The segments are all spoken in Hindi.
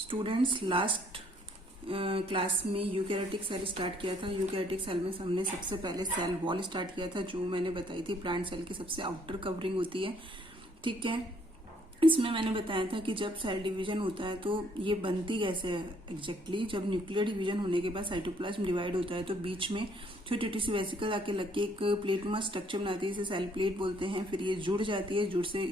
स्टूडेंट्स लास्ट क्लास में यूकैरियोटिक सेल स्टार्ट किया था। यूकैरियोटिक सेल में हमने सबसे पहले सेल वॉल स्टार्ट किया था, जो मैंने बताई थी प्लांट सेल की सबसे आउटर कवरिंग होती है। ठीक है, इसमें मैंने बताया था कि जब सेल डिवीजन होता है तो ये बनती कैसे है एग्जैक्टली। जब न्यूक्लियर डिवीजन होने के बाद साइटोप्लाज्म डिवाइड होता है तो बीच में छोटी छोटी सी वेसिकल आके लग के एक प्लेटनुमा स्ट्रक्चर बनाती है, इसे सेल प्लेट बोलते हैं। फिर ये जुड़ जाती है,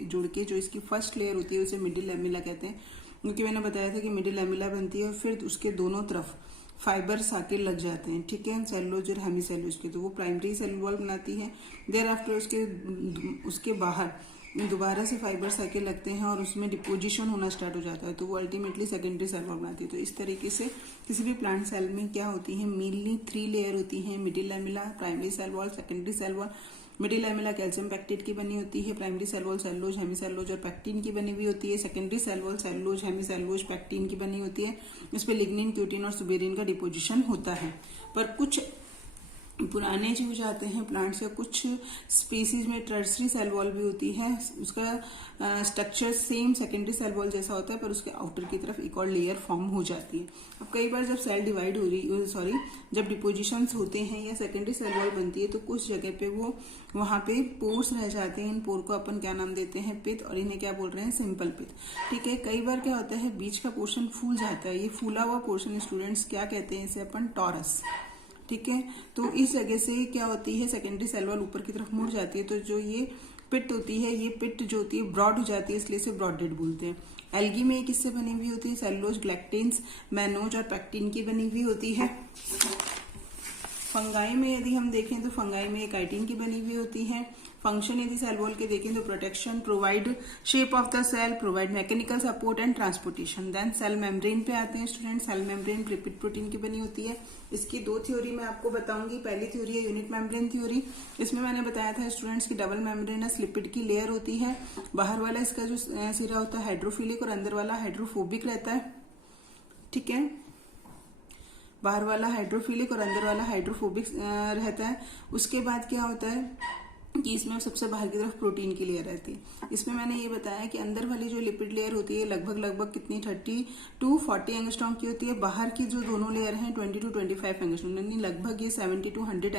जुड़ के जो इसकी फर्स्ट लेयर होती है उसे मिडिल लैमेला कहते हैं, क्योंकि मैंने बताया था कि मिडिल लैमेला बनती है। फिर उसके दोनों तरफ फाइबर्स आके लग जाते हैं, ठीक है, सेलुलोज और हेमीसेलुलोज के, तो वो प्राइमरी सेल वॉल बनाती है। देयर आफ्टर उसके बाहर दोबारा से फाइबर्स आके लगते हैं और उसमें डिपोजिशन होना स्टार्ट हो जाता है, तो वो अल्टीमेटली सेकेंडरी सेल वॉल बनाती है। तो इस तरीके से किसी भी प्लांट सेल में क्या होती है, मेनली 3 लेयर होती है, middle lamella, primary cell wall, secondary cell wall. Middle lamella calcium pectate की बनी होती है, primary cell wall cellulose, hemicellulose और पैक्टिन की बनी हुई होती है, secondary cell wall cellulose, hemicellulose, pectin की बनी होती है। इस पे लिग्निन, क्यूटिन और सुबेरिन का डिपोजिशन होता है। पर कुछ पुराने जो जाते हैं प्लांट्स या कुछ स्पीसीज में टर्सरी सेल वॉल भी होती है, उसका structure same secondary cell wall जैसा होता है, पर उसके आउटर की तरफ एक और लेयर फॉर्म हो जाती है। अब कई बार जब सेल डिवाइड हो रही जब डिपोजिशंस होते हैं या सेकेंडरी सेल वॉल बनती है तो कुछ जगह पे वो वहां पे पोर्स रह जाते हैं। इन पोर को अपन क्या नाम देते हैं, पित्त, और इन्हें क्या बोल रहे हैं, सिंपल पित्त। ठीक है, कई बार क्या होता है बीच का पोर्शन फूल जाता है, ये फूला हुआ पोर्शन स्टूडेंट्स क्या कहते हैं, इसे अपन टॉरस। ठीक है, तो इस जगह से क्या होती है, सेकेंडरी सेल वॉल ऊपर की तरफ मुड़ जाती है, तो जो ये पिट होती है, ये पिट जो होती है ब्रॉड हो जाती है, इसलिए इसे ब्रॉडेड बोलते हैं। एल्गी में किससे बनी हुई होती है, सेलुलोज, ग्लैक्टिन्स, मैनोज और पैक्टिन की बनी हुई होती है। फंगाई में यदि हम देखें तो फंगाई में काइटिन की बनी हुई होती है। फंक्शन यदि सेल वॉल के देखें तो protection, provide shape of the cell, provide mechanical support and transportation. Then cell membrane पे आते हैं student. Cell membrane lipid protein की बनी होती है। इसकी 2 थ्योरी मैं आपको बताऊंगी। पहली थ्योरी है यूनिट मेम्ब्रेन थ्योरी। इसमें मैंने बताया था स्टूडेंट्स की डबल मेम्ब्रेनस लिपिड की लेयर होती है। बाहर वाला इसका जो सिरा होता है हाइड्रोफिलिक और अंदर वाला हाइड्रोफोबिक रहता है। ठीक है, बाहर वाला हाइड्रोफिलिक और अंदर वाला हाइड्रोफोबिक रहता है। उसके बाद क्या होता है कि इसमें सबसे बाहर की तरफ प्रोटीन की लेयर रहती है। इसमें मैंने ये बताया कि अंदर वाली जो लिपिड लेयर होती है लगभग कितनी 30 to 40 एंगस्ट्रॉम की होती है। बाहर की जो दोनों लेयर हैं 20 to 25 एंगस्ट्रॉम, यानी लगभग ये 70 to 100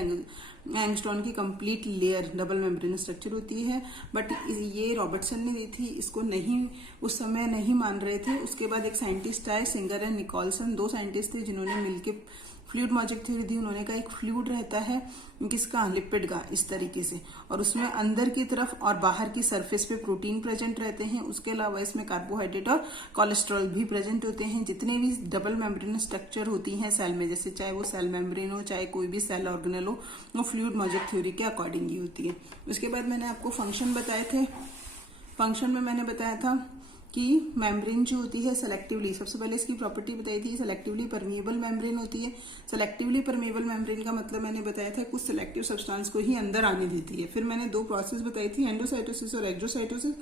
एंगस्ट्रॉम की complete layer double membrane structure होती है। बट ये रॉबर्टसन ने दी थी, इसको नहीं उस समय नहीं मान रहे थे। उसके बाद एक साइंटिस्ट आए, सिंगर एंड निकोलसन, 2 साइंटिस्ट थे जिन्होंने मिलकर फ्लूइड मॉजिक थ्योरी दी। उन्होंने कहा एक फ्लूइड रहता है किसका, लिपिड का, इस तरीके से, और उसमें अंदर की तरफ और बाहर की सरफेस पे प्रोटीन प्रेजेंट रहते हैं। उसके अलावा इसमें कार्बोहाइड्रेट और कोलेस्ट्रॉल भी प्रेजेंट होते हैं। जितने भी डबल मेम्ब्रेन स्ट्रक्चर होती हैं सेल में, जैसे चाहे वो सेल मेम्ब्रेन हो चाहे कोई भी सेल ऑर्गेनल हो, वो फ्लूइड मॉजिक थ्योरी के अकॉर्डिंग ही होती है। उसके बाद मैंने आपको फंक्शन बताए थे। फंक्शन में मैंने बताया था कि मेम्ब्रेन जो होती है सेलेक्टिवली, सबसे पहले इसकी प्रॉपर्टी बताई थी, सेलेक्टिवली परमिएबल मेम्ब्रेन होती है। सेलेक्टिवली परमिएबल मेम्ब्रेन का मतलब मैंने बताया था कुछ सेलेक्टिव सब्सटेंस को ही अंदर आने देती है। फिर मैंने 2 प्रोसेस बताई थी, एंडोसाइटोसिस और एक्सोसाइटोसिस।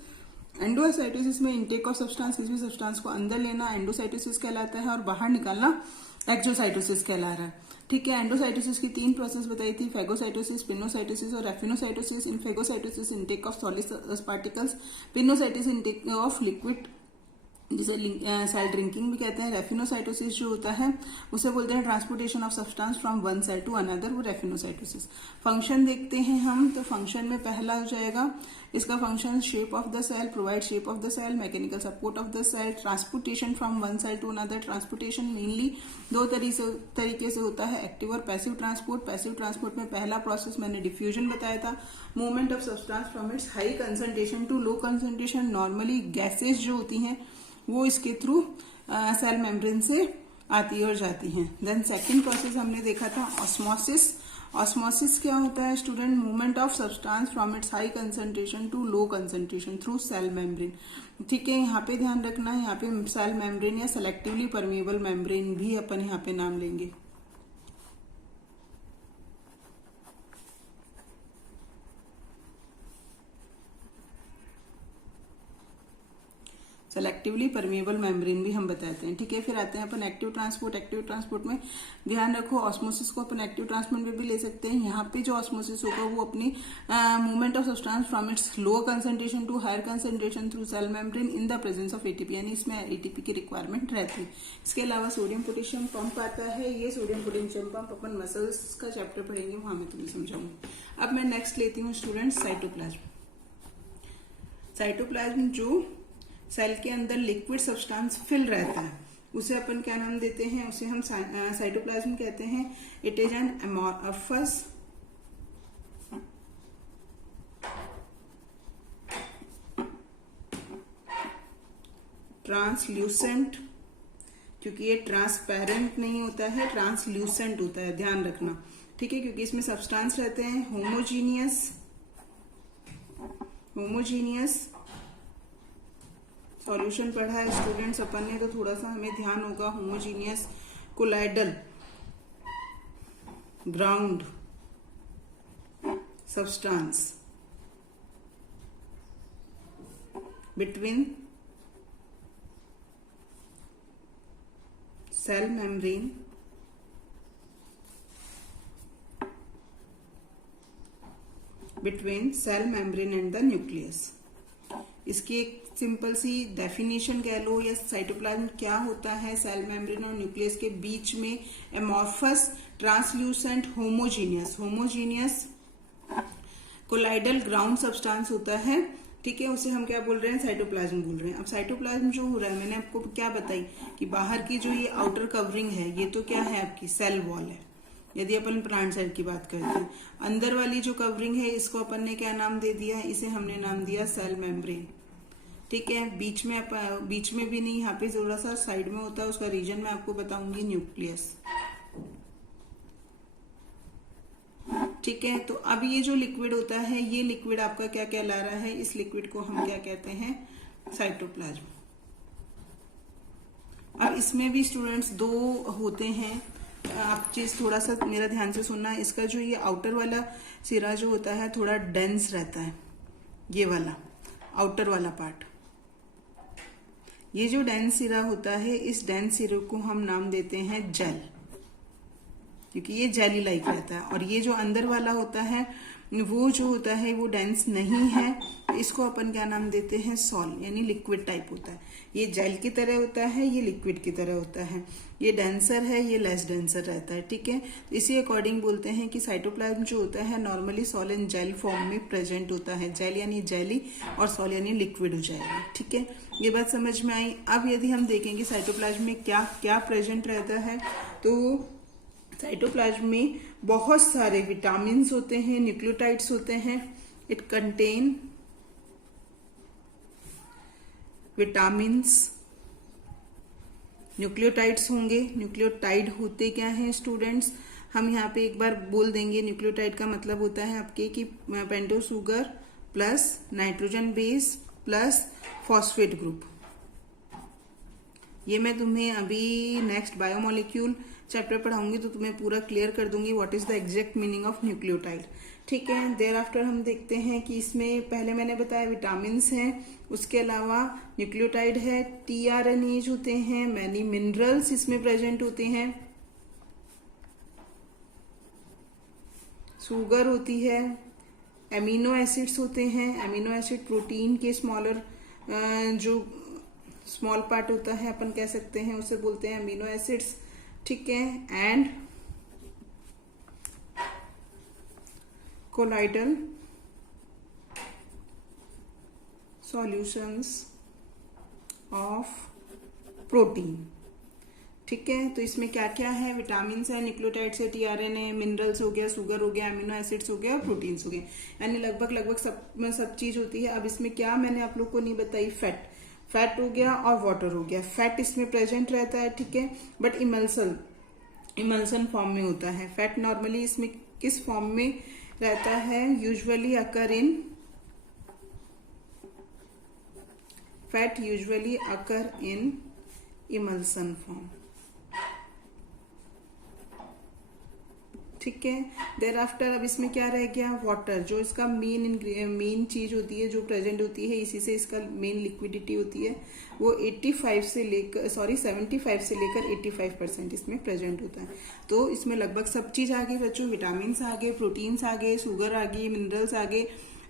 एंडोसाइटोसिस में इनटेक ऑफ सब्सटेंस, किसी भी सब्सटेंस को अंदर लेना एंडोसाइटोसिस कहलाता है, और बाहर निकालना एक्सोसाइटोसिस कहला रहा है। ठीक है, एंडोसाइटोसिस की 3 प्रोसेस बताई थी, फेगोसाइटोसिस, पिनोसाइटोसिस और रेफिनोसाइटोसिस। इन phagocytosis intake of solid particles, pinocytosis intake of liquid, जिसे सेल ड्रिंकिंग भी कहते हैं। रेफिनोसाइटोसिस जो होता है उसे बोलते हैं transportation of substance from one cell to another, वो रेफिनोसाइटोसिस। फंक्शन देखते हैं हम, तो फंक्शन में पहला हो जाएगा इसका function shape of the cell, provide shape of the cell, mechanical support of the cell, transportation from one cell to another. Transportation mainly 2 तरीके से होता है, एक्टिव और पैसिव ट्रांसपोर्ट। पैसिव ट्रांसपोर्ट में पहला प्रोसेस मैंने डिफ्यूजन बताया था, movement of substance from its high concentration to low concentration. Normally gases जो होती हैं वो इसके थ्रू सेल मेम्ब्रेन से आती और जाती हैं। देन सेकंड प्रोसेस हमने देखा था ऑस्मोसिस। ऑस्मोसिस क्या होता है student, movement of substance from its high concentration to low concentration through cell membrane. ठीक है, यहाँ पे ध्यान रखना, यहाँ पे सेल मेम्ब्रेन या सेलेक्टिवली परमिएबल मेम्ब्रेन भी अपन यहाँ पे नाम लेंगे। सेलेक्टिवली परमेबल मेम्ब्रेन भी हम बताते हैं, ठीक है। फिर आते हैं अपन एक्टिव ट्रांसपोर्ट। एक्टिव ट्रांसपोर्ट में ध्यान रखो, ऑस्मोसिस को अपन एक्टिव ट्रांसपोर्ट में भी ले सकते हैं। यहाँ पे जो ऑस्मोसिस होगा वो अपनी movement of substance from its lower concentration to higher concentration through cell membrane in the presence of ATP, यानी इसमें एटीपी की रिक्वायरमेंट रहती है। इसके अलावा सोडियम पोटेशियम पंप आता है, ये सोडियम पोटेशियम पंप अपन मसल्स का चैप्टर पढ़ेंगे, वहां मैं तुम्हें समझाऊंगी। अब मैं नेक्स्ट लेती हूँ स्टूडेंट्स साइटोप्लाज्म। साइटोप्लाज्म जो सेल के अंदर लिक्विड सब्सटेंस फिल रहता है उसे अपन क्या नाम देते हैं, उसे हम साइटोप्लाज्म कहते हैं। It is an amorphous translucent, क्योंकि ये ट्रांसपेरेंट नहीं होता है, ट्रांसल्यूसेंट होता है, ध्यान रखना, ठीक है, क्योंकि इसमें सब्सटेंस रहते हैं होमोजीनियस सॉल्यूशन पढ़ा है स्टूडेंट्स अपन ने, तो थोड़ा सा हमें ध्यान होगा। Homogeneous colloidal ground substance between cell membrane and the nucleus. इसकी एक सिंपल सी डेफिनेशन कह लो, या साइटोप्लाज्म क्या होता है, सेल मेम्ब्रेन और न्यूक्लियस के बीच में amorphous translucent homogeneous colloidal ground substance होता है, ठीक है, उसे हम क्या बोल रहे हैं, साइटोप्लाज्म बोल रहे हैं। अब साइटोप्लाज्म जो हो रहा है, मैंने आपको क्या बताई कि बाहर की जो ये आउटर कवरिंग है, ये तो क्या है आपकी सेल वॉल है, यदि अपन प्लांट सेल की बात करते हैं। अंदर वाली जो कवरिंग है इसको अपन ने क्या नाम दे दिया, इसे हमने नाम दिया सेल मेम्ब्रेन, ठीक है। बीच में भी नहीं, यहाँ पे थोड़ा सा साइड में होता है, उसका रीजन मैं आपको बताऊंगी, न्यूक्लियस, ठीक है। तो अब ये जो लिक्विड होता है, ये लिक्विड आपका क्या कहला रहा है, इस लिक्विड को हम क्या कहते हैं, साइटोप्लाज्म। अब इसमें भी स्टूडेंट्स दो होते हैं, आप चीज थोड़ा सा मेरा ध्यान से सुनना। इसका जो ये आउटर वाला सिरा जो होता है थोड़ा डेंस रहता है, ये वाला आउटर वाला पार्ट, ये जो डेंस सिरा होता है, इस डेंस सिरे को हम नाम देते हैं जेल, क्योंकि ये जेली लाइक रहता है। और ये जो अंदर वाला होता है वो जो होता है वो डेंस नहीं है, इसको अपन क्या नाम देते हैं, सॉल, यानी लिक्विड टाइप होता है। ये जेल की तरह होता है, ये लिक्विड की तरह होता है, ये डेंसर है, ये लेस डेंसर रहता है, ठीक है। तो इसी अकॉर्डिंग बोलते हैं कि साइटोप्लाज्म जो होता है normally sol and gel form में प्रेजेंट होता है। जेल यानी जेली और सॉल यानी लिक्विड हो जाएगा, ठीक है। ये बात समझ में आई। अब यदि हम देखेंगे साइटोप्लाज्म में क्या क्या प्रेजेंट रहता है, तो साइटोप्लाज्म में बहुत सारे विटामिन्स होते हैं, न्यूक्लियोटाइड्स होते हैं। इट कंटेन विटामिन्स, न्यूक्लियोटाइड्स होंगे। न्यूक्लियोटाइड होते क्या हैं स्टूडेंट्स, हम यहाँ पे एक बार बोल देंगे। न्यूक्लियोटाइड का मतलब होता है आपके कि pentose sugar plus nitrogen base plus phosphate group. ये मैं तुम्हें अभी नेक्स्ट बायोमोलिक्यूल चैप्टर पढ़ाऊंगी तो तुम्हें पूरा क्लियर कर दूंगी what is the exact meaning of nucleotide, ठीक है। देयर आफ्टर हम देखते हैं कि इसमें पहले मैंने बताया विटामिन्स हैं, उसके अलावा न्यूक्लियोटाइड है, टीआरएनएज होते हैं, मैनी मिनरल्स इसमें प्रेजेंट होते हैं, शुगर होती है, एमिनो एसिड्स होते हैं। एमिनो एसिड प्रोटीन के स्मॉलर जो स्मॉल पार्ट होता है अपन कह सकते हैं, उसे बोलते हैं एमिनो एसिड्स, ठीक है। And colloidal solutions of protein, ठीक है। तो इसमें क्या क्या है, विटामिन है, न्यूक्लियोटाइड्स है, टीआरएनए, मिनरल्स हो गया, शुगर हो गया, अमीनो एसिड्स हो गया और प्रोटीन्स हो गए, यानी लगभग सब चीज होती है। अब इसमें क्या मैंने आप लोग को नहीं बताई, फैट हो गया और वाटर हो गया। फैट इसमें प्रेजेंट रहता है, ठीक है, बट इमल्सन फॉर्म में होता है। फैट नॉर्मली इसमें किस फॉर्म में रहता है, यूजुअली अकर इन इमल्सन फॉर्म, ठीक है। देर आफ्टर अब इसमें क्या रह गया, वाटर, जो इसका मेन चीज होती है जो प्रेजेंट होती है, इसी से इसका मेन लिक्विडिटी होती है, वो 75 से लेकर 85% इसमें प्रेजेंट होता है। तो इसमें लगभग सब चीज आ गई बच्चों, विटामिन आ गए, प्रोटीन्स आ गए, शुगर आ गई, मिनरल्स आ गए,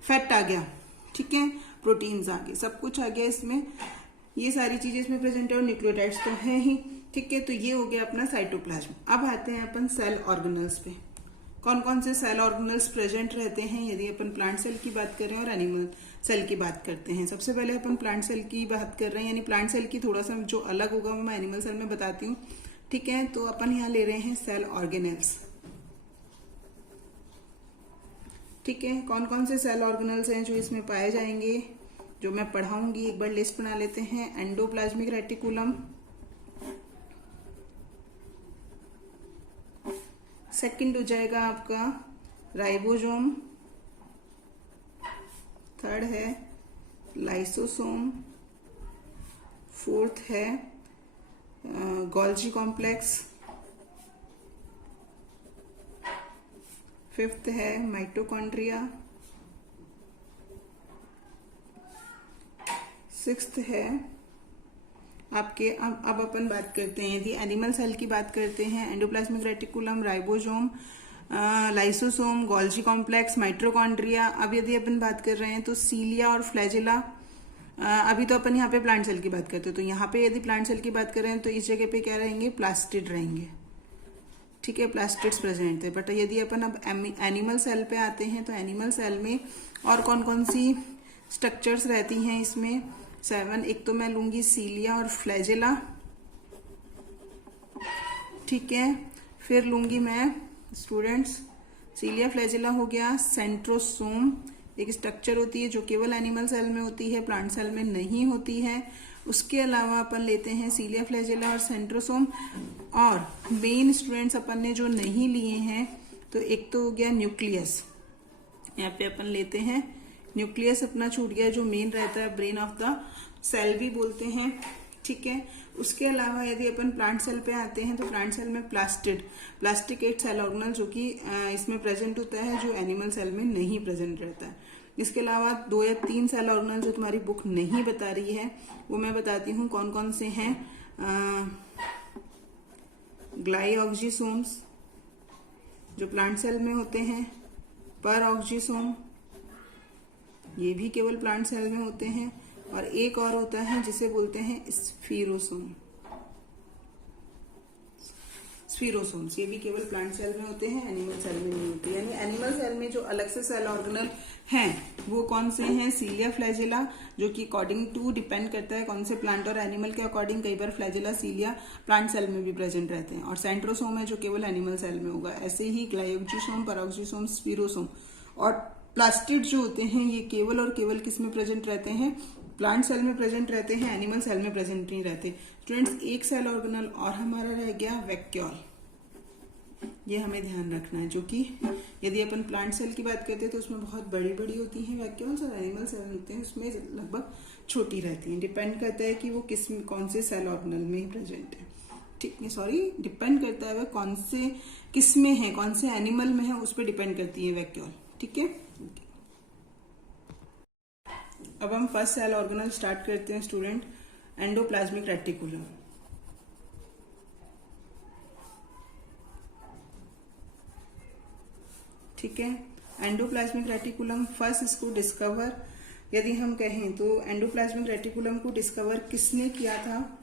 फैट आ गया, ठीक है, प्रोटीन्स आ गए, सब कुछ आ गया इसमें, ये सारी चीजें इसमें प्रेजेंट है और न्यूक्लियोटाइड्स तो है ही, ठीक है। तो ये हो गया अपना साइटोप्लाज्म। अब आते हैं अपन सेल ऑर्गेनल्स पे, कौन कौन से सेल ऑर्गेनल्स प्रेजेंट रहते हैं यदि अपन प्लांट सेल की बात करें और एनिमल सेल की बात करते हैं। सबसे पहले अपन प्लांट सेल की बात कर रहे हैं, यानी प्लांट सेल की थोड़ा सा जो अलग होगा वो मैं एनिमल सेल में बताती हूँ, ठीक है। तो अपन यहाँ ले रहे हैं सेल ऑर्गेनल्स, ठीक है। कौन कौन से सेल ऑर्गेनल्स हैं जो इसमें पाए जाएंगे, जो मैं पढ़ाऊंगी, एक बार लिस्ट बना लेते हैं। एंडोप्लाज्मिक रेटिकुलम, सेकंड हो जाएगा आपका राइबोसोम, थर्ड है लाइसोसोम, फोर्थ है गोल्जी कॉम्प्लेक्स, फिफ्थ है माइटोकॉन्ड्रिया, सिक्स्थ है आपके, अब अपन बात करते हैं यदि एनिमल सेल की बात करते हैं, endoplasmic reticulum, ribosome, lysosome, Golgi complex, mitochondria. अब यदि अपन बात कर रहे हैं तो सीलिया और फ्लैजिला। अभी तो अपन यहाँ पे प्लांट सेल की बात करते हैं, तो यहाँ पे यदि प्लांट सेल की बात करें तो इस जगह पे क्या रहेंगे, प्लास्टिड रहेंगे, ठीक है, प्लास्टिड्स प्रेजेंट थे। बट यदि अपन अब एनिमल सेल पे आते हैं तो एनिमल सेल में और कौन कौन सी स्ट्रक्चर्स रहती हैं इसमें, 7, एक तो मैं लूंगी सीलिया और फ्लैजिला, ठीक है। फिर लूंगी मैं स्टूडेंट्स, सीलिया फ्लैजिला हो गया, सेंट्रोसोम एक स्ट्रक्चर होती है जो केवल एनिमल सेल में होती है, प्लांट सेल में नहीं होती है। उसके अलावा अपन लेते हैं सीलिया फ्लैजिला और सेंट्रोसोम। और मेन स्टूडेंट्स अपन ने जो नहीं लिए हैं, तो एक तो हो गया न्यूक्लियस, यहाँ पे अपन लेते हैं न्यूक्लियस, अपना छूट गया, जो मेन रहता है, ब्रेन ऑफ द सेल भी बोलते हैं, ठीक है। उसके अलावा यदि अपन प्लांट सेल पे आते हैं तो प्लांट सेल में प्लास्टिकेट सेल ऑर्गेनल जो कि इसमें प्रेजेंट होता है, जो एनिमल सेल में नहीं प्रेजेंट रहता है। इसके अलावा 2 या 3 सेल ऑर्गेनल जो तुम्हारी बुक नहीं बता रही है वो मैं बताती हूँ कौन कौन से हैं। ग्लाइऑक्सिसोम्स जो प्लांट सेल में होते हैं, परऑक्सिसोम ये भी केवल प्लांट सेल में होते हैं, और एक और होता है जिसे बोलते हैं स्फीरोसोम्स, ये भी केवल प्लांट सेल में होते हैं, एनिमल सेल में नहीं होते। यानी एनिमल सेल में जो अलग से सेल ऑर्गेनल हैं वो कौन से हैं, सीलिया फ्लैजिला, जो कि अकॉर्डिंग टू डिपेंड करता है कौन से प्लांट और एनिमल के अकॉर्डिंग, कई बार फ्लैजिला सीलिया प्लांट सेल में भी प्रेजेंट रहते हैं, और सेंट्रोसोम है जो केवल एनिमल सेल में होगा। ऐसे ही ग्लाइऑक्सिसोम, परऑक्सिसोम, स्फीरोसोम और प्लास्टिड जो होते हैं ये केवल और केवल किस में प्रेजेंट रहते हैं, प्लांट सेल में प्रेजेंट रहते हैं, एनिमल सेल में प्रेजेंट नहीं रहते। स्टूडेंट्स एक सेल ऑर्गेनल और हमारा रह गया वैक्यूल, ये हमें ध्यान रखना है, जो कि यदि अपन प्लांट सेल की बात करते हैं तो उसमें बहुत बड़ी बड़ी होती हैं वैक्यूल्स, और एनिमल सेल होते हैं उसमें लगभग छोटी रहती हैं। डिपेंड करता है कि वो कौन से सेल ऑर्गेनल में प्रेजेंट है, ठीक है, सॉरी, डिपेंड करता है वह कौन से किस में है, कौन से एनिमल में है, उस पर डिपेंड करती है वैक्यूल, ठीक है। अब हम फर्स्ट सेल ऑर्गेनल स्टार्ट करते हैं स्टूडेंट, एंडोप्लाज्मिक रेटिकुलम। ठीक है, एंडोप्लाज्मिक रेटिकुलम फर्स्ट इसको डिस्कवर यदि हम कहें तो एंडोप्लाज्मिक रेटिकुलम को डिस्कवर किसने किया था,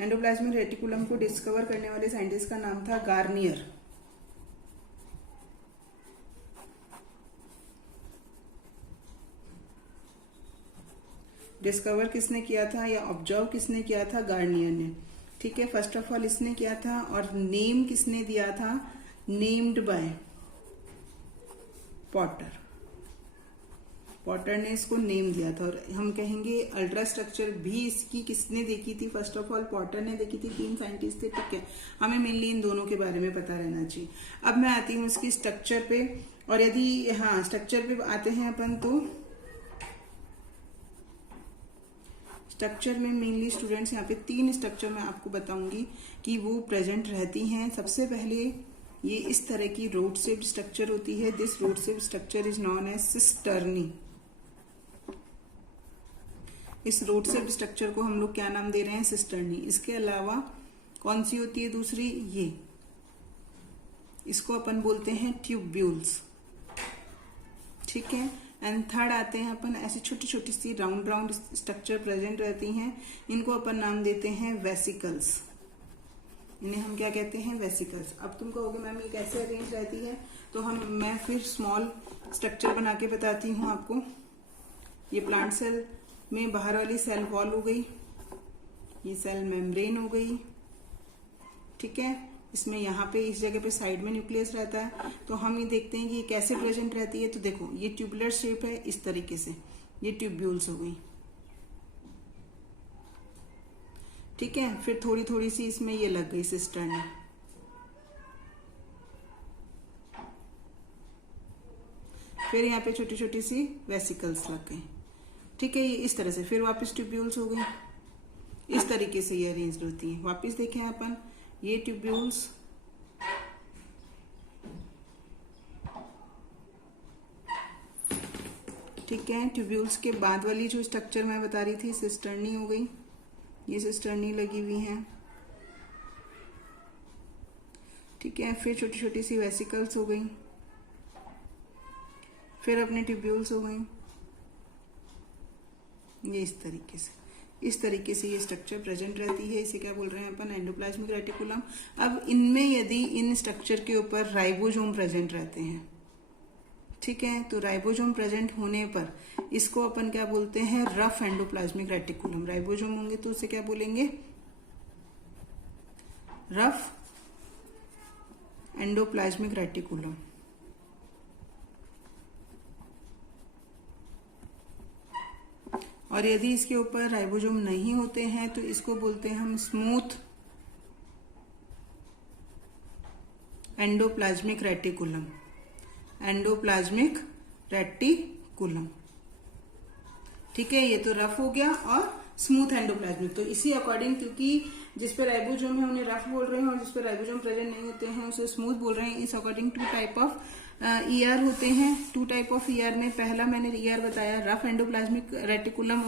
एंडोप्लाज्मिक रेटिकुलम को डिस्कवर करने वाले साइंटिस्ट का नाम था गार्नियर। डिस्कवर किसने किया था या ऑब्जर्व किसने किया था, गार्नियर ने, ठीक है। फर्स्ट ऑफ ऑल इसने किया था, और नेम किसने दिया था, नेम्ड बाय पॉटर ने इसको नेम दिया था। और हम कहेंगे अल्ट्रा स्ट्रक्चर भी इसकी किसने देखी थी, फर्स्ट ऑफ ऑल पॉटर ने देखी थी, 3 साइंटिस्ट थे, ठीक है। हमें मेनली इन दोनों के बारे में पता रहना चाहिए। अब मैं आती हूँ इसकी स्ट्रक्चर पे, और यदि स्ट्रक्चर पे आते हैं अपन तो स्ट्रक्चर में मेनली स्टूडेंट्स यहाँ पे 3 स्ट्रक्चर मैं आपको बताऊंगी कि वो प्रेजेंट रहती हैं। सबसे पहले ये इस तरह की रोड शेप्ड स्ट्रक्चर होती है। This rod shaped structure is known as cisternae. इस रोड शेप्ड स्ट्रक्चर को हम लोग क्या नाम दे रहे हैं? सिस्टर्नी। इसके अलावा कौन सी होती है दूसरी? ये, इसको अपन बोलते हैं ट्यूब्यूल्स। ठीक है। एंड थर्ड आते हैं अपन, ऐसी छोटी छोटी सी राउंड राउंड स्ट्रक्चर प्रेजेंट रहती हैं, इनको अपन नाम देते हैं वेसिकल्स। इन्हें हम क्या कहते हैं? वेसिकल्स। अब तुम कहोगे मैम ये कैसे अरेंज रहती है? तो मैं फिर स्मॉल स्ट्रक्चर बना के बताती हूँ आपको। ये प्लांट सेल में बाहर वाली सेल वॉल हो गई, ये सेल मेम्ब्रेन हो गई। ठीक है। इसमें यहाँ पे इस जगह पे साइड में न्यूक्लियस रहता है। तो हम ये देखते हैं कि ये कैसे प्रेजेंट रहती है। तो देखो ये ट्यूबुलर शेप है इस तरीके से, ये ट्यूब्यूल्स हो गई। ठीक है। फिर थोड़ी थोड़ी सी इसमें ये लग गई सिस्टर्नी। फिर यहाँ पे छोटी छोटी सी वेसिकल्स लग गई। ठीक है। ये इस तरह से फिर वापस ट्यूब्यूल्स हो गई। इस तरीके से ये अरेंज होती है। वापस देखें अपन, ये ट्यूब्यूल्स, ठीक है। ट्यूब्यूल्स के बाद वाली जो स्ट्रक्चर मैं बता रही थी सिस्टर्नी हो गई। ये सिस्टर्नी लगी हुई है। ठीक है। फिर छोटी छोटी सी वेसिकल्स हो गई, फिर अपने ट्यूब्यूल्स हो गई। ये इस तरीके से ये स्ट्रक्चर प्रेजेंट रहती है। इसे क्या बोल रहे हैं अपन? Endoplasmic reticulum. अब इनमें यदि इन स्ट्रक्चर के ऊपर राइबोसोम प्रेजेंट रहते हैं, ठीक है, तो राइबोसोम प्रेजेंट होने पर इसको अपन क्या बोलते हैं? Rough endoplasmic reticulum. राइबोसोम होंगे तो उसे क्या बोलेंगे? Rough endoplasmic reticulum. और यदि इसके ऊपर राइबोसोम नहीं होते हैं तो इसको बोलते हैं हम smooth endoplasmic reticulum. Endoplasmic reticulum. ठीक है। ये तो रफ हो गया और स्मूथ एंडोप्लाज्मिक। तो इसी अकॉर्डिंग, क्योंकि जिस पे राइबोसोम है उन्हें रफ बोल रहे हैं और जिस पे राइबोसोम प्रेजेंट नहीं होते हैं उसे स्मूथ बोल रहे हैं। इस according to type of ER होते हैं। टू टाइप ऑफ ईआर में पहला मैंने ईआर बताया रफ एंडोप्लाज्मिक रेटिकुलम,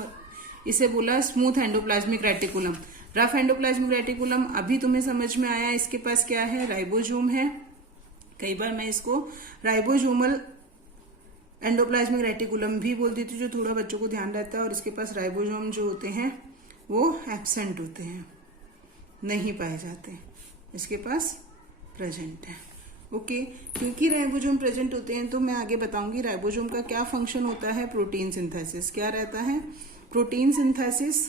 इसे बोला smooth endoplasmic reticulum. Rough endoplasmic reticulum अभी तुम्हें समझ में आया, इसके पास क्या है? राइबोसोम है। कई बार मैं इसको राइबोसोमल एंडोप्लाज्मिक रेटिकुलम भी बोल देती हूँ, जो थोड़ा बच्चों को ध्यान रहता है। और इसके पास राइबोसोम जो होते हैं वो एब्सेंट होते हैं, नहीं पाए जाते। इसके पास प्रेजेंट है। ओके। क्योंकि राइबोसोम प्रेजेंट होते हैं तो मैं आगे बताऊंगी राइबोसोम का क्या फंक्शन होता है। Protein synthesis. क्या रहता है? Protein synthesis.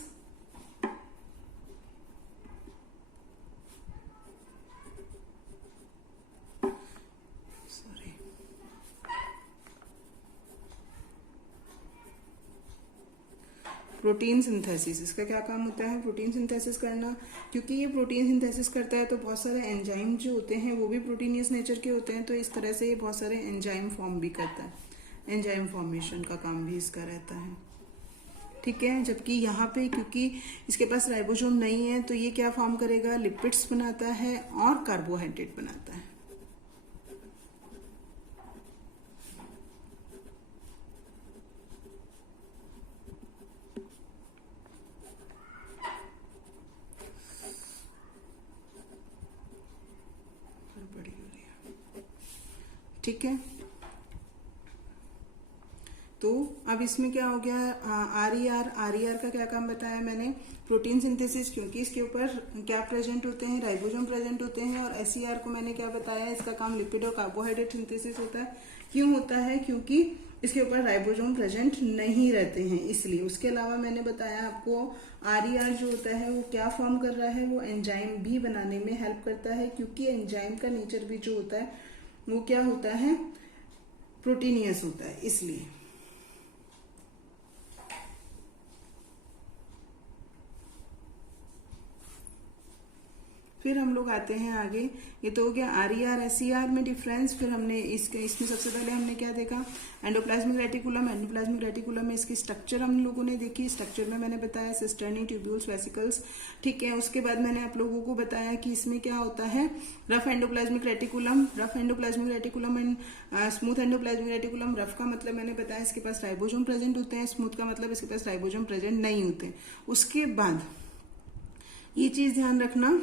प्रोटीन सिंथेसिस, इसका क्या काम होता है? प्रोटीन सिंथेसिस करना। क्योंकि ये प्रोटीन सिंथेसिस करता है तो बहुत सारे एंजाइम जो होते हैं वो भी प्रोटीनियस नेचर के होते हैं। तो इस तरह से ये बहुत सारे एंजाइम फॉर्म भी करता है। एंजाइम फॉर्मेशन का काम भी इसका रहता है। ठीक है। जबकि यहाँ पे क्योंकि इसके पास राइबोसोम नहीं है तो ये क्या फॉर्म करेगा? लिपिड्स बनाता है और कार्बोहाइड्रेट बनाता है। ठीक है। तो अब इसमें क्या हो गया? आरईआर का क्या काम बताया मैंने? Protein synthesis. क्योंकि इसके ऊपर क्या प्रेजेंट होते हैं? राइबोसोम प्रेजेंट होते हैं। और एसईआर को मैंने क्या बताया? इसका काम लिपिड और कार्बोहाइड्रेट सिंथेसिस होता है। क्यों होता है? क्योंकि इसके ऊपर राइबोसोम प्रेजेंट नहीं रहते हैं, इसलिए। उसके अलावा मैंने बताया आपको आरईआर जो होता है वो क्या फॉर्म कर रहा है? वो एंजाइम भी बनाने में हेल्प करता है। क्योंकि एंजाइम का नेचर भी जो होता है वो क्या होता है? प्रोटीनियस होता है, इसलिए। फिर हम लोग आते हैं आगे, ये तो हो गया RER SER में डिफरेंस। फिर हमने इसमें सबसे पहले हमने क्या देखा, एंडोप्लाज्मिक रेटिकुलम। एंडोप्लाज्मिक रेटिकुलम में इसकी स्ट्रक्चर हम लोगों ने देखी। स्ट्रक्चर में मैंने बताया सिस्टर्नी, ट्यूब्यूल्स, वेसिकल्स, ठीक है। उसके बाद मैंने आप लोगों को बताया कि इसमें क्या होता है, rough endoplasmic reticulum, rough endoplasmic reticulum and smooth endoplasmic reticulum. Rough का मतलब मैंने बताया इसके पास राइबोसोम प्रेजेंट होते हैं, स्मूथ का मतलब इसके पास राइबोसोम प्रेजेंट नहीं होते। उसके बाद ये चीज ध्यान रखना,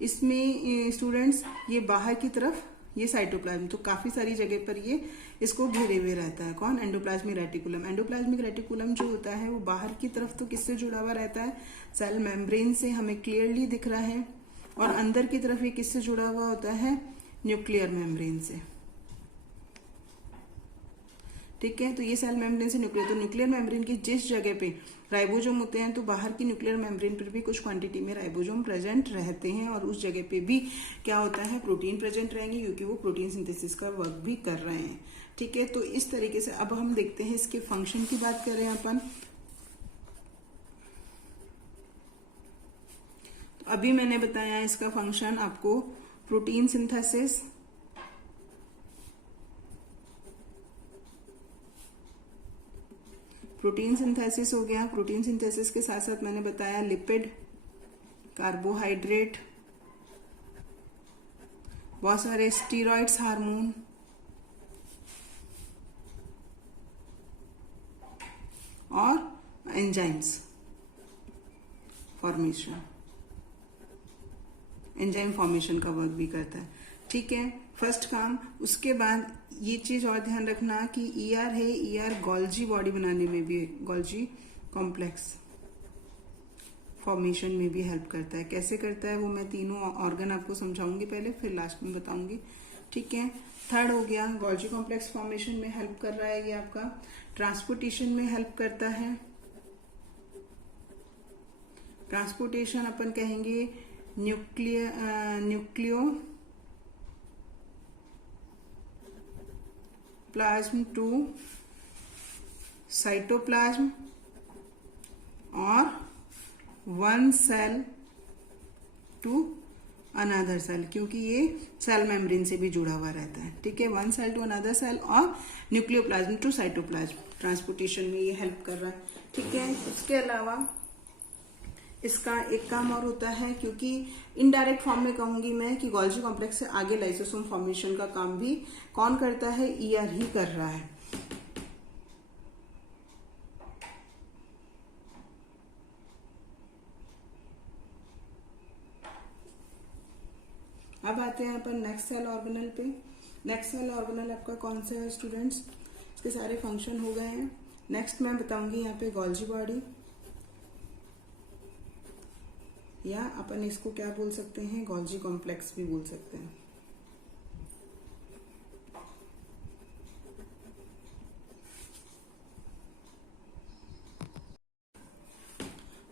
इसमें स्टूडेंट्स ये बाहर की तरफ ये साइटोप्लाज्म, तो काफी सारी जगह पर ये इसको घेरे हुए रहता है। कौन, एंडोप्लाज्मिक रेटिकुलम। एंडोप्लाज्मिक रेटिकुलम जो होता है वो बाहर की तरफ तो किससे जुड़ा हुआ रहता है, सेल मेम्ब्रेन से, हमें क्लियरली दिख रहा है। और अंदर की तरफ ये किससे जुड़ा हुआ होता है, न्यूक्लियर मेम्ब्रेन से, ठीक है। तो ये सेल मेम्ब्रेन से न्यूक्लियर, तो न्यूक्लियर मेम्ब्रेन की जिस जगह पे राइबोसोम होते हैं तो बाहर की न्यूक्लियर मेम्ब्रेन पर भी कुछ क्वांटिटी में राइबोसोम प्रेजेंट रहते हैं, और उस जगह पे भी क्या होता है, प्रोटीन प्रेजेंट रहेंगे, क्योंकि वो प्रोटीन सिंथेसिस का वर्क भी कर रहे हैं, ठीक है। तो इस तरीके से अब हम देखते हैं इसके फंक्शन की बात करें अपन। तो अभी मैंने बताया इसका फंक्शन आपको, प्रोटीन सिंथेसिस, प्रोटीन सिंथेसिस हो गया। प्रोटीन सिंथेसिस के साथ साथ मैंने बताया लिपिड, कार्बोहाइड्रेट, बहुत सारे स्टीरॉइड्स, हार्मोन, और एंजाइम्स फॉर्मेशन, एंजाइम फॉर्मेशन का वर्क भी करता है, ठीक है, फर्स्ट काम। उसके बाद ये चीज और ध्यान रखना कि ER है, ER गोल्जी बॉडी बनाने में भी, गोल्जी कॉम्प्लेक्स फॉर्मेशन में भी हेल्प करता है। कैसे करता है वो मैं तीनों ऑर्गन आपको समझाऊंगी पहले, फिर लास्ट में बताऊंगी, ठीक है। थर्ड हो गया, गोल्जी कॉम्प्लेक्स फॉर्मेशन में हेल्प कर रहा है ये आपका, ट्रांसपोर्टेशन में हेल्प करता है। ट्रांसपोर्टेशन अपन कहेंगे न्यूक्लियो प्लाज्म टू साइटोप्लाज्म और one cell to another cell, क्योंकि ये सेल मेम्ब्रेन से भी जुड़ा हुआ रहता है, ठीक है। One cell to another cell और न्यूक्लियोप्लाज्म टू साइटोप्लाज्म, ट्रांसपोर्टेशन में ये हेल्प कर रहा है, ठीक है। उसके अलावा इसका एक काम और होता है, क्योंकि इनडायरेक्ट फॉर्म में कहूंगी मैं कि गोल्जी कॉम्प्लेक्स से आगे लाइसोसोम फॉर्मेशन का काम भी कौन करता है, ER ही कर रहा है। अब आते हैं अपन नेक्स्ट सेल ऑर्गेनल पे। नेक्स्ट सेल ऑर्गेनल आपका कौन सा है स्टूडेंट्स, इसके सारे फंक्शन हो गए हैं। नेक्स्ट मैं बताऊंगी यहाँ पे गोल्जी बॉडी, या अपन इसको क्या बोल सकते हैं, गोल्जी कॉम्प्लेक्स भी बोल सकते हैं।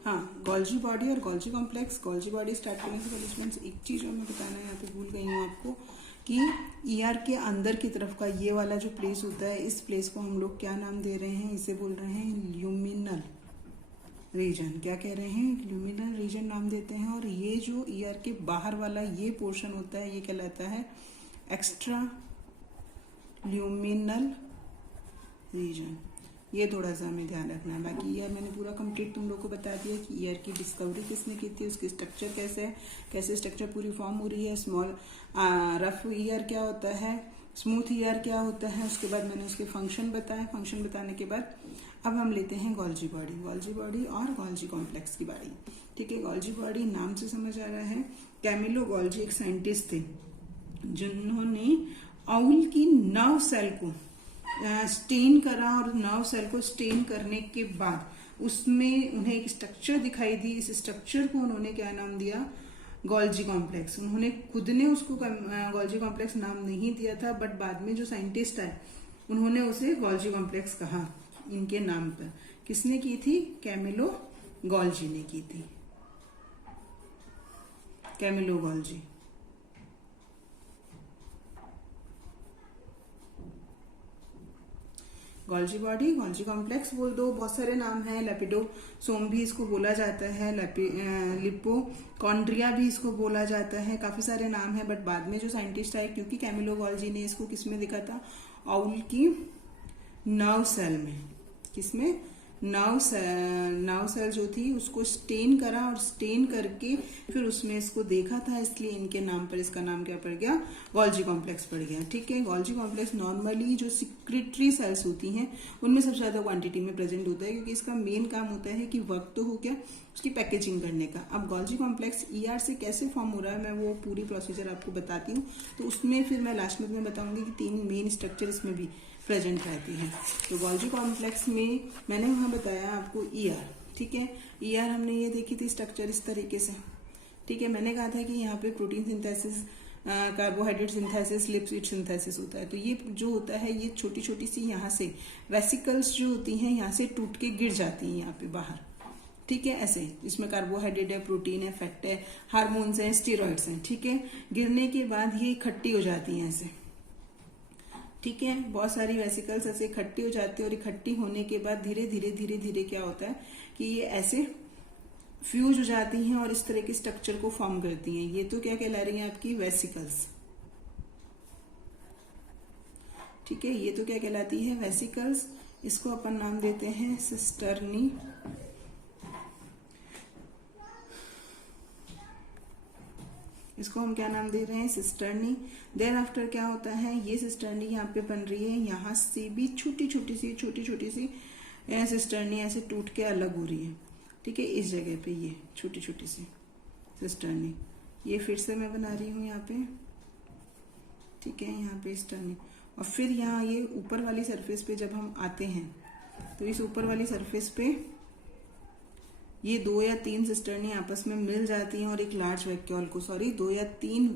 हाँ, गोल्जी बॉडी और Golgi complex. Golgi body start करने से पहले स्टूडेंट्स एक चीज और मैं बताना यहाँ पे भूल गई हूँ आपको, कि ER के अंदर की तरफ का ये वाला जो प्लेस होता है, इस प्लेस को हम लोग क्या नाम दे रहे हैं, इसे बोल रहे हैं ल्यूमिनल रीजन। क्या कह रहे हैं, ल्यूमिनल रीजन नाम देते हैं। और ये जो ER के बाहर वाला ये पोर्शन होता है, ये कहलाता है एक्स्ट्रा ल्यूमिनल रीजन। ये थोड़ा सा हमें ध्यान रखना है। बाकी ER मैंने पूरा कंप्लीट तुम लोग को बता दिया कि ER की डिस्कवरी किसने की थी, उसकी स्ट्रक्चर कैसे है, कैसे स्ट्रक्चर पूरी फॉर्म हो रही है, स्मॉल रफ ER क्या होता है, स्मूथ ER क्या होता है। उसके बाद मैंने उसके फंक्शन बताए। फंक्शन बताने के बाद अब हम लेते हैं गोल्जी बॉडी, गोल्जी बॉडी और गोल्जी कॉम्प्लेक्स की बॉडी, ठीक है। गोल्जी बॉडी नाम से समझ आ रहा है, कैमिलो गोल्जी एक साइंटिस्ट थे जिन्होंने आउल की नर्व सेल को स्टेन करा, और नर्व सेल को स्टेन करने के बाद उसमें उन्हें एक स्ट्रक्चर दिखाई दी। इस स्ट्रक्चर को उन्होंने क्या नाम दिया, गोल्जी कॉम्प्लेक्स। उन्होंने खुद ने उसको गोल्जी कॉम्प्लेक्स नाम नहीं दिया था, बट बाद में जो साइंटिस्ट है उन्होंने उसे गोल्जी कॉम्प्लेक्स कहा इनके नाम पर। किसने की थी, कैमिलो गोल्जी ने की थी, Camillo Golgi. Golgi body, Golgi complex बोल दो, बहुत सारे नाम हैं, लेपिडोसोम भी इसको बोला जाता है, लिपोकॉन्ड्रिया भी इसको बोला जाता है, काफी सारे नाम है। बट बाद में जो साइंटिस्ट आए, क्योंकि कैमिलो गोल्जी ने इसको किसमें देखा था, आउल की नर्व सेल में, किसमें, नर्व सेल जो थी उसको स्टेन करा और स्टेन करके फिर उसमें इसको देखा था, इसलिए इनके नाम पर इसका नाम क्या पड़ गया, गोल्जी कॉम्प्लेक्स पड़ गया। ठीक है, गोल्जी कॉम्प्लेक्स नॉर्मली जो सिक्रेटरी सेल्स होती हैं उनमें सबसे ज्यादा क्वांटिटी में प्रेजेंट होता है, क्योंकि इसका मेन काम होता है कि वर्क तो हो गया, उसकी पैकेजिंग करने का। अब गोल्जी कॉम्प्लेक्स ईआर से कैसे फॉर्म हो रहा है, मैं वो पूरी प्रोसीजर आपको बताती हूँ, तो उसमें फिर मैं लास्ट में बताऊंगी कि 3 मेन स्ट्रक्चर इसमें भी प्रेजेंट रहती है। तो गोल्जी कॉम्प्लेक्स में मैंने वहां बताया आपको ईआर। ठीक है, ईआर हमने ये देखी थी स्ट्रक्चर इस तरीके से। ठीक है, मैंने कहा था कि यहाँ पे protein synthesis, carbohydrate synthesis, lipid synthesis होता है। तो ये जो होता है, ये छोटी छोटी सी यहाँ से वेसिकल्स जो होती हैं यहाँ से टूट के गिर जाती हैं यहाँ पे बाहर। ठीक है, ऐसे इसमें कार्बोहाइड्रेट है, प्रोटीन है, फैट है, हार्मोन्स हैं, स्टेरॉइड्स हैं। ठीक है, गिरने के बाद ये इकट्ठी हो जाती हैं ऐसे। ठीक है, बहुत सारी वेसिकल्स ऐसे इकट्ठी हो जाती है और इकट्ठी होने के बाद धीरे धीरे धीरे धीरे क्या होता है कि ये ऐसे फ्यूज हो जाती हैं और इस तरह के स्ट्रक्चर को फॉर्म करती हैं। ये तो क्या कहला रही हैं, आपकी वेसिकल्स। ठीक है, ये तो क्या कहलाती है, वेसिकल्स। इसको अपन नाम देते हैं सिस्टर्नी। इसको हम क्या नाम दे रहे हैं, सिस्टर्नी। देन आफ्टर क्या होता है, ये सिस्टर्नी यहाँ पे बन रही है, यहाँ से भी छोटी छोटी सी सिस्टर्नी ऐसे टूट के अलग हो रही है। ठीक है, इस जगह पे ये छोटी छोटी सी सिस्टर्नी, ये फिर से मैं बना रही हूँ यहाँ पे। ठीक है, यहाँ पे सिस्टर्नी, और फिर यहाँ ये ऊपर वाली सरफेस पे जब हम आते हैं तो इस ऊपर वाली सरफेस पे ये 2 या 3 सिस्टर्नी आपस में मिल जाती हैं और एक लार्ज वैक्यूल को, 2 या 3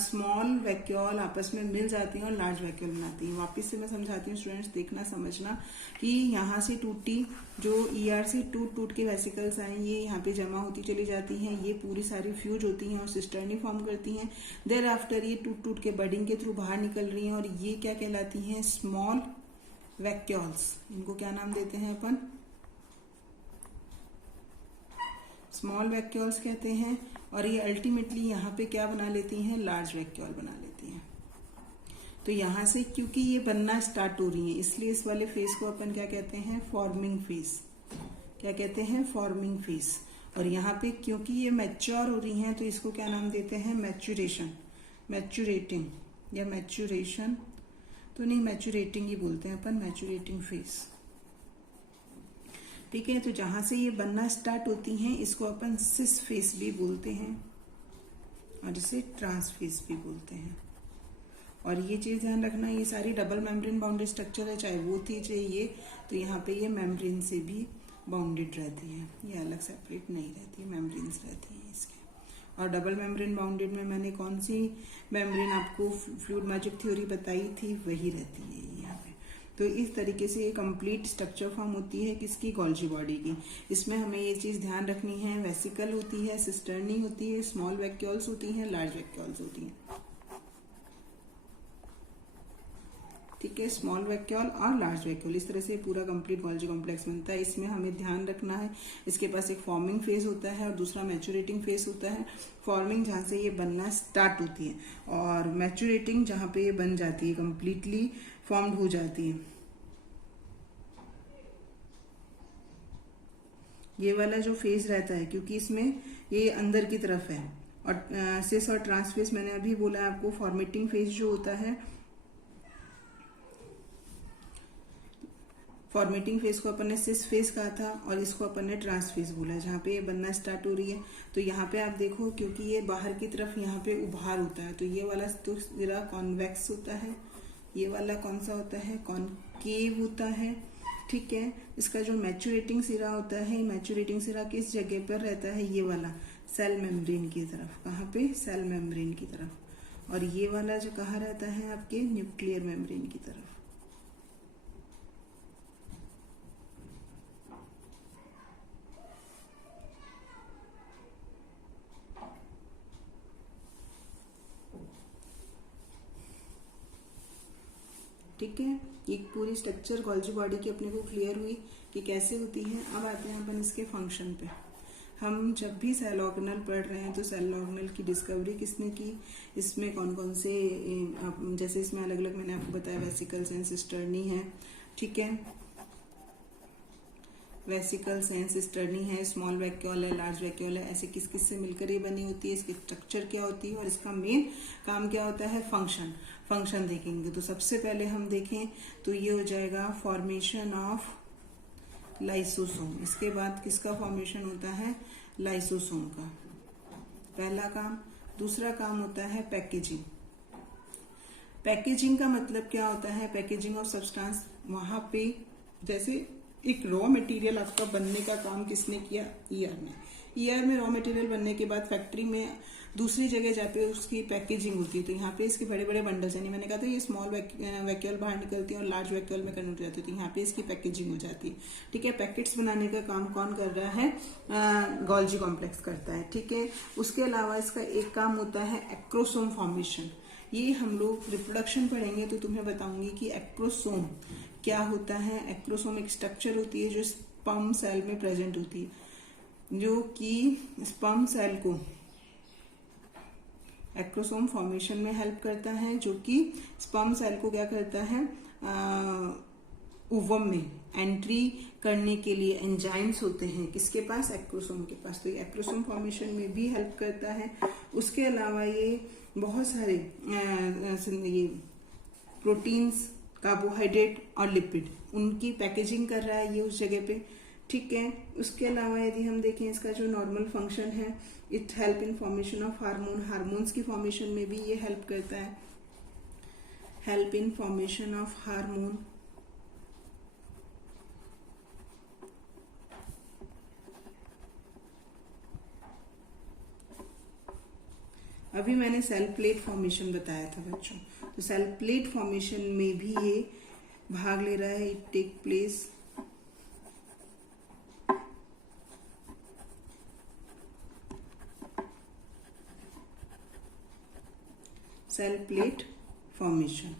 स्मॉल वैक्यूल आपस में मिल जाती हैं और लार्ज वैक्यूल बनाती हैं। वापस से मैं समझाती हूँ स्टूडेंट्स, देखना समझना कि यहाँ से टूटी जो ईआर से टूट के वेसिकल्स आए, ये यहाँ पे जमा होती चली जाती हैं, ये पूरी सारी फ्यूज होती हैं और सिस्टर्नी फॉर्म करती हैं। देयर आफ्टर ये टूट के बडिंग के थ्रू बाहर निकल रही हैं और ये क्या कहलाती हैं, स्मॉल वैक्यूल्स। इनको क्या नाम देते हैं अपन, स्मॉल वैक्यूल्स कहते हैं। और ये अल्टीमेटली यहाँ पे क्या बना लेती हैं, लार्ज वैक्यूल बना लेती हैं। तो यहाँ से क्योंकि ये बनना स्टार्ट हो रही है, इसलिए इस वाले फेज को अपन क्या कहते हैं, फॉर्मिंग फेज। क्या कहते हैं, फॉर्मिंग फेज। और यहाँ पे क्योंकि ये मैच्योर हो रही हैं तो इसको क्या नाम देते हैं, मैच्यूरेशन, मैच्यूरेटिंग या मैच्यूरेशन तो नहीं, मैच्यूरेटिंग ही बोलते हैं अपन, मैच्यूरेटिंग फेज। ठीक है, तो जहां से ये बनना स्टार्ट होती हैं इसको अपन सिस फेस भी बोलते हैं और इसे ट्रांस फेस भी बोलते हैं। और ये चीज ध्यान रखना, ये सारी डबल मेम्ब्रेन बाउंडेड स्ट्रक्चर है, चाहे वो थी चाहे ये, तो यहाँ पे ये मेम्ब्रेन से भी बाउंडेड रहती है, ये अलग सेपरेट नहीं रहती, मेम्ब्रेन्स रहती है इसके। और डबल मेम्ब्रेन बाउंडेड में मैंने कौन सी मेम्ब्रेन आपको फ्लूइड मैजिक थ्योरी बताई थी, वही रहती है यहाँ पे। तो इस तरीके से ये कंप्लीट स्ट्रक्चर फॉर्म होती है किसकी, गोल्जी बॉडी की। इसमें हमें ये चीज ध्यान रखनी है, वेसिकल होती है, सिस्टर्नी होती है, स्मॉल वैक्यूल्स होती हैं, लार्ज वैक्यूल्स होती हैं। ठीक है, स्मॉल वैक्यूल और लार्ज वैक्यूल, इस तरह से पूरा कंप्लीट गोल्जी कॉम्प्लेक्स बनता है। इसमें हमें ध्यान रखना है, इसके पास एक फॉर्मिंग फेज होता है और दूसरा मैच्यूरेटिंग फेज होता है। फॉर्मिंग जहां से ये बनना स्टार्ट होती है और मैच्यूरेटिंग जहां पे ये बन जाती है, कंप्लीटली फॉर्म्ड हो जाती है। ये वाला जो फेज रहता है, क्योंकि इसमें ये अंदर की तरफ है, और सिस और ट्रांस फेज मैंने अभी बोला आपको। फॉर्मेटिंग फेज जो होता है, फॉर्मेटिंग फेज को अपन ने सिस फेज कहा था और इसको अपन ने ट्रांस फेज बोला, जहाँ पे ये बनना स्टार्ट हो रही है। तो यहाँ पे आप देखो, क्योंकि ये बाहर की तरफ यहाँ पे उभार होता है, तो ये वाला तो सिरा कॉन्वेक्स होता है, ये वाला कौन सा होता है, कॉनकेव होता है। ठीक है, इसका जो मैच्यूरेटिंग सिरा होता है, मैच्यूरेटिंग सिरा किस जगह पर रहता है, ये वाला सेल मेम्ब्रेन की तरफ। कहाँ पे, सेल मेम्ब्रेन की तरफ। और ये वाला जो कहाँ रहता है, आपके न्यूक्लियर मेम्ब्रेन की तरफ। ठीक है। ये पूरी स्ट्रक्चर गोल्जी बॉडी की अपने को क्लियर हुई कि कैसे होती है। अब आते हैं अपन इसके फंक्शन पे। हम जब भी सेल ऑर्गेनल पढ़ रहे हैं तो सेल ऑर्गेनल की डिस्कवरी किसने की, इसमें कौन कौन से, जैसे इसमें अलग अलग मैंने आपको बताया वेसिकल्स एंड सिस्टर्नी है, ठीक है, वेसिकल्स एंड सिस्टर्नी है, स्मॉल वैक्यूल है, लार्ज वैक्यूल है, ऐसे किस किस से मिलकर ये बनी होती है, इसकी स्ट्रक्चर क्या होती है और इसका मेन काम क्या होता है, फंक्शन देखेंगे। तो सबसे पहले हम देखें तो ये हो जाएगा फॉर्मेशन ऑफ लाइसोसोम। इसके बाद किसका फॉर्मेशन होता है, लाइसोसोम का, पहला काम। दूसरा काम होता है पैकेजिंग। पैकेजिंग का मतलब क्या होता है, पैकेजिंग ऑफ सब्सटेंस। वहां पे जैसे एक रॉ मटेरियल आपका बनने का काम किसने किया, ईआर में रॉ मटेरियल बनने के बाद फैक्ट्री में दूसरी जगह जहाँ पे उसकी पैकेजिंग होती है, तो यहाँ पे इसके बड़े बड़े बंडल्स, यानी मैंने कहा था ये स्मॉल वैक्यूल बाहर निकलती है और लार्ज वैक्यूल में कन्वर्ट हो जाती है, तो यहाँ पे इसकी पैकेजिंग हो जाती है, ठीक है। पैकेट्स बनाने का काम कौन कर रहा है, गोल्जी कॉम्प्लेक्स करता है, ठीक है। उसके अलावा इसका एक काम होता है एक्रोसोम फॉर्मेशन। ये हम लोग रिप्रोडक्शन पढ़ेंगे तो तुम्हें बताऊंगी कि एक्रोसोम क्या होता है। एक्रोसोम एक स्ट्रक्चर होती है जो स्पर्म सेल में प्रेजेंट होती है, जो कि स्पर्म सेल को एक्रोसोम फॉर्मेशन में हेल्प करता है, जो कि स्पर्म सेल को क्या करता है, ओवम में एंट्री करने के लिए एंजाइम्स होते हैं किसके पास, एक्रोसोम के पास, तो ये एक्रोसोम फॉर्मेशन में भी हेल्प करता है। उसके अलावा ये बहुत सारे ये प्रोटीन्स, कार्बोहाइड्रेट और लिपिड, उनकी पैकेजिंग कर रहा है ये उस जगह पे, ठीक है। उसके अलावा यदि हम देखें इसका जो नॉर्मल फंक्शन है, it help in formation of hormone. Hormones की फॉर्मेशन में भी ये हेल्प करता है, help in formation of hormone. अभी मैंने सेल प्लेट फॉर्मेशन बताया था बच्चों, तो सेल प्लेट फॉर्मेशन में भी ये भाग ले रहा है, it take place cell plate formation.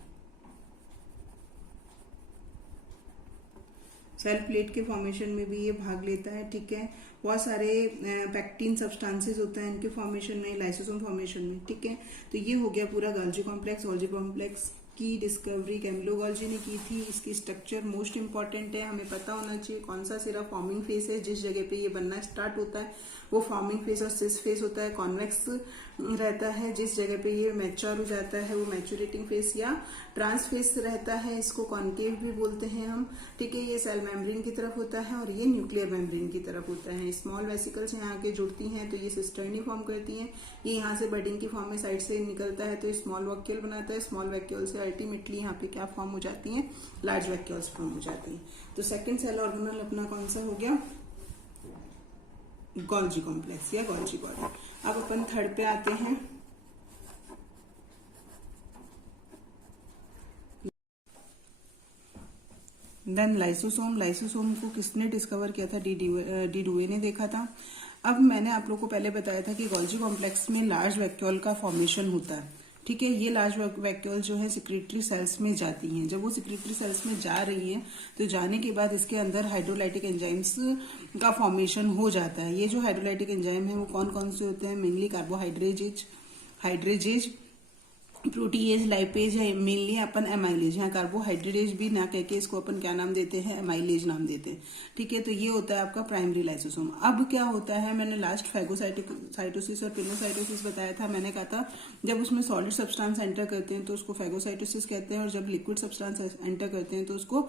Cell plate के फॉर्मेशन में भी ये भाग लेता है, ठीक है। बहुत सारे पैक्टिन सब्सटेंसेस होते हैं इनके फॉर्मेशन में, लाइसोसोम फॉर्मेशन में, ठीक है। तो ये हो गया पूरा गोल्जी कॉम्प्लेक्स। गोल्जी कॉम्प्लेक्स की डिस्कवरी कैमिलो गोल्जी ने की थी। इसकी स्ट्रक्चर मोस्ट इंपॉर्टेंट है, हमें पता होना चाहिए कौन सा सिरा फॉर्मिंग फेस है, जिस जगह पे ये बनना स्टार्ट होता है वो फॉर्मिंग फेस और सिस फेस होता है, कॉन्वेक्स रहता है। जिस जगह पे ये मैच्योर हो जाता है वो मैच्योरेटिंग फेस या ट्रांस फेस रहता है, इसको कॉन्केव भी बोलते हैं हम, ठीक है। ये सेल मेम्ब्रेन की तरफ होता है और ये न्यूक्लियर मेम्ब्रेन की तरफ होता है। स्मॉल वेसिकल्स यहाँ के जुड़ती हैं तो ये सिस्टर्नी फॉर्म करती हैं, ये यहाँ से बडिंग की फॉर्म में साइड से निकलता है तो स्मॉल वैक्यूल बनाता है, स्मॉल वैक्यूल से अल्टीमेटली यहाँ पे क्या फॉर्म हो जाती हैं, लार्ज वैक्यूल्स फॉर्म हो जाती हैं। तो सेकंड सेल ऑर्गेनल अपना कौन सा हो गया, गोल्जी कॉम्प्लेक्स या गोल्जी बॉडी। अब अपन थर्ड पे आते हैं। Then lysosome. लाइसोसोम को किसने डिस्कवर किया था, डी डुवे ने देखा था। अब मैंने आप लोगों को पहले बताया था कि गोल्जी कॉम्प्लेक्स में लार्ज वैक्यूल का फॉर्मेशन होता है, ठीक है। ये लार्ज वैक्यूल जो है सिक्रेटरी सेल्स में जाती हैं। जब वो सिक्रेटरी सेल्स में जा रही है तो जाने के बाद इसके अंदर हाइड्रोलाइटिक एंजाइम्स का फॉर्मेशन हो जाता है। ये जो हाइड्रोलाइटिक एंजाइम है वो कौन कौन से होते हैं, मेनली हाइड्रेजेज, प्रोटीएज, लाइपेज है, मेनली अपन एमाइलेज, यहाँ कार्बोहाइड्रेटेज भी ना कहके इसको अपन क्या नाम देते हैं, एमाइलेज नाम देते हैं, ठीक है। तो ये होता है आपका प्राइमरी लाइसोसोम। अब क्या होता है, मैंने लास्ट फैगोसाइटोसिस और पिनोसाइटोसिस बताया था। मैंने कहा था जब उसमें सॉलिड सब्सटेंस एंटर करते हैं तो उसको फैगोसाइटोसिस कहते हैं और जब लिक्विड सब्सटेंस एंटर करते हैं तो उसको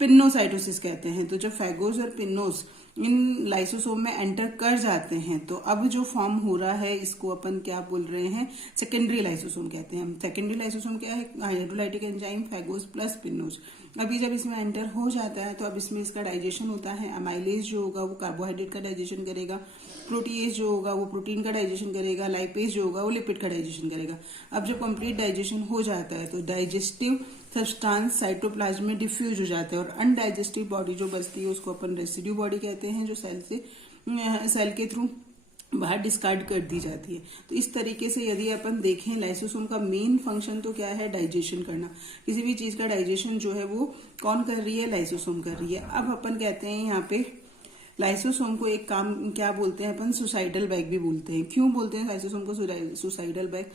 पिनोसाइटोसिस कहते हैं। तो जब फैगोस और पिनोस इन लाइसोसोम में एंटर कर जाते हैं तो अब जो फॉर्म हो रहा है इसको अपन क्या बोल रहे हैं, सेकेंडरी लाइसोसोम कहते हैं। सेकेंडरी लाइसोसोम क्या है, हाइड्रोलाइटिक एंजाइम फैगोस प्लस पिनोस। अभी जब इसमें एंटर हो जाता है तो अब इसमें इसका डाइजेशन होता है। अमाइलेज जो होगा वो कार्बोहाइड्रेट का डाइजेशन करेगा, प्रोटीएज जो होगा वो प्रोटीन का डाइजेशन करेगा, लाइपेज जो होगा वो लिपिड का डाइजेशन करेगा। अब जब कंप्लीट डाइजेशन हो जाता है तो डाइजेस्टिव सब्सटेंस साइटोप्लाज्म में डिफ्यूज हो जाता है और अनडाइजेस्टिव बॉडी जो बचती है उसको अपन रेसिड्यू बॉडी कहते हैं, जो सेल के थ्रू बाहर डिस्कार्ड कर दी जाती है। तो इस तरीके से यदि अपन देखें, लाइसोसोम का मेन फंक्शन तो क्या है, डाइजेशन करना। किसी भी चीज का डाइजेशन जो है वो कौन कर रही है, लाइसोसोम कर रही है। अब अपन कहते हैं यहाँ पे लाइसोसोम को एक काम क्या बोलते हैं अपन, सुसाइडल बैग भी बोलते हैं। क्यों बोलते हैं लाइसोसोम को सुसाइडल बैग?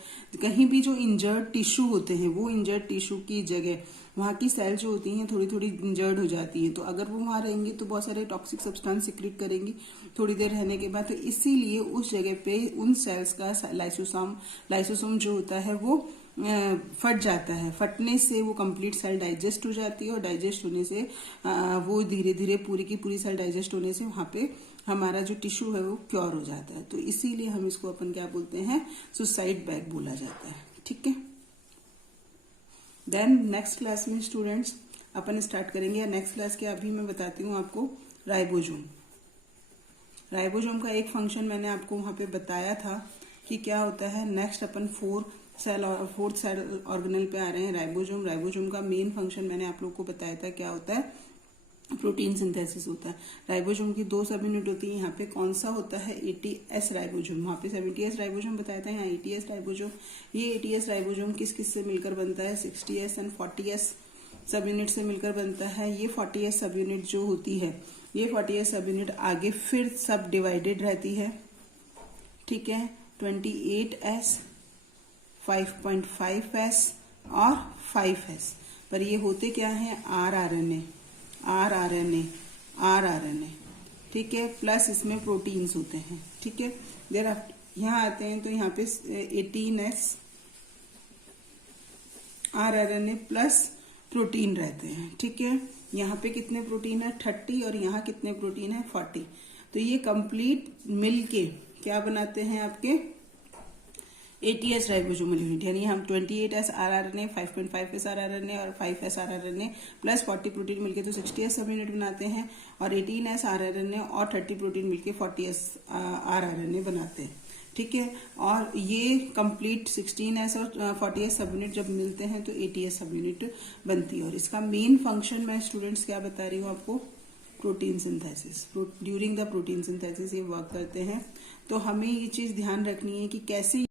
कहीं भी जो इंजर्ड टिश्यू होते हैं, वो इंजर्ड टिश्यू की जगह वहां की सेल जो होती हैं थोड़ी थोड़ी इंजर्ड हो जाती हैं, तो अगर वो वहां रहेंगी तो बहुत सारे टॉक्सिक सब्सटेंस सिक्रेट करेंगी थोड़ी देर रहने के बाद। तो इसीलिए उस जगह पे उन सेल्स का लाइसोसोम जो होता है वो फट जाता है। फटने से वो कंप्लीट सेल डाइजेस्ट हो जाती है, और डाइजेस्ट होने से वो धीरे धीरे पूरी की पूरी सेल डाइजेस्ट होने से वहां पे हमारा जो टिश्यू है वो क्योर हो जाता है। तो इसीलिए हम इसको अपन क्या बोलते हैं, सुसाइड बैग बोला जाता है। ठीक है। देन नेक्स्ट क्लास में स्टूडेंट्स अपन स्टार्ट करेंगे, या नेक्स्ट क्लास के अभी मैं बताती हूँ आपको राइबोसोम। राइबोसोम का एक फंक्शन मैंने आपको वहां पे बताया था कि क्या होता है। नेक्स्ट अपन फोर्थ सेल ऑर्गेनल पे आ रहे हैं, राइबोसोम। राइबोसोम का मेन फंक्शन मैंने आप लोग को बताया था क्या होता है, प्रोटीन सिंथेसिस होता है। राइबोसोम की 2 सब यूनिट होती है। यहाँ पे कौन सा होता है, एटीएस राइबोसोम। वहां पे 70S राइबोसोम बताया था, यहाँ एटीएस राइबोसोम। ये एटीएस राइबोसोम किस किस से मिलकर बनता है, 60S एंड 40S सब यूनिट से मिलकर बनता है। ये 40S सब यूनिट जो होती है, ये 40S सब यूनिट आगे फिर सब डिवाइडेड रहती है। ठीक है, 28S, 5.5S और 5S। पर ये होते क्या है, आरआरएनए। ठीक है, प्लस इसमें प्रोटीन्स होते हैं। ठीक है, देर यहाँ आते हैं तो यहाँ पे 18S आरआरएनए प्लस प्रोटीन रहते हैं। ठीक है, यहाँ पे कितने प्रोटीन है, 30, और यहाँ कितने प्रोटीन है, 40। तो ये कंप्लीट मिलके क्या बनाते हैं आपके एटीएस राइबोसोमल यूनिट। यानी हम 28S आरआरएनए, 5.5S आरआरएनए और 5S आरआरएनए प्लस 40 प्रोटीन मिलके तो 60S सब यूनिट बनाते हैं, और 18S आरआरएनए और 30 प्रोटीन मिलके 40S आरआरएनए बनाते हैं। ठीक है, और ये कंप्लीट 16S और 40S सब यूनिट जब मिलते हैं तो 80S सब यूनिट बनती है। और इसका मेन फंक्शन मैं स्टूडेंट्स क्या बता रही हूँ आपको, protein synthesis. During the protein synthesis ये वर्क करते हैं। तो हमें ये चीज ध्यान रखनी है कि कैसे